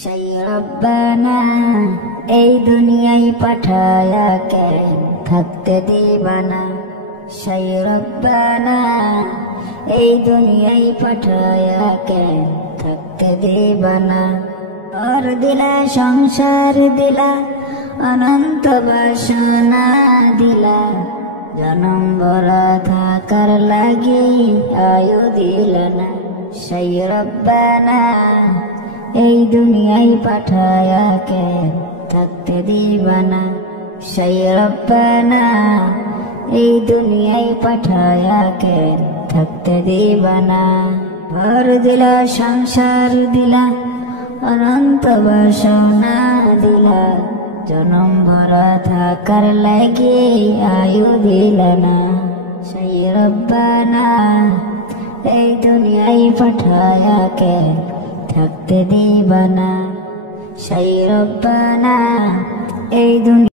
সেই রব্বানা এই দুনিয়ায় পাঠায়া কেন থাকতে দিবানা। সেই রব্বানা এই দুনিয়ায় পাঠায়া কেন থাকতে দিবানা। ঘর দিলা সংসার দিলা অনন্ত বাসনা দিলা, জনম ভরা থাকার লাগি আয়ু দিলা না। সেই রব্বানা এই দুনিয়ায় পাঠায়া কেন থাকতে দিবানা। সেই রব্বানা এই দুনিয়ায় পাঠায়া কেন থাকতে দিবানা। ঘর দিলা সংসার দিলা অনন্ত বাসনা দিলা, জনম ভরা থাকার লাগি আয়ু দিলা না। সেই রব্বানা এই দুনিয়ায় পাঠায়া কেন থাকতে দিবানা। সেই রব্বানা এই দুনিয়া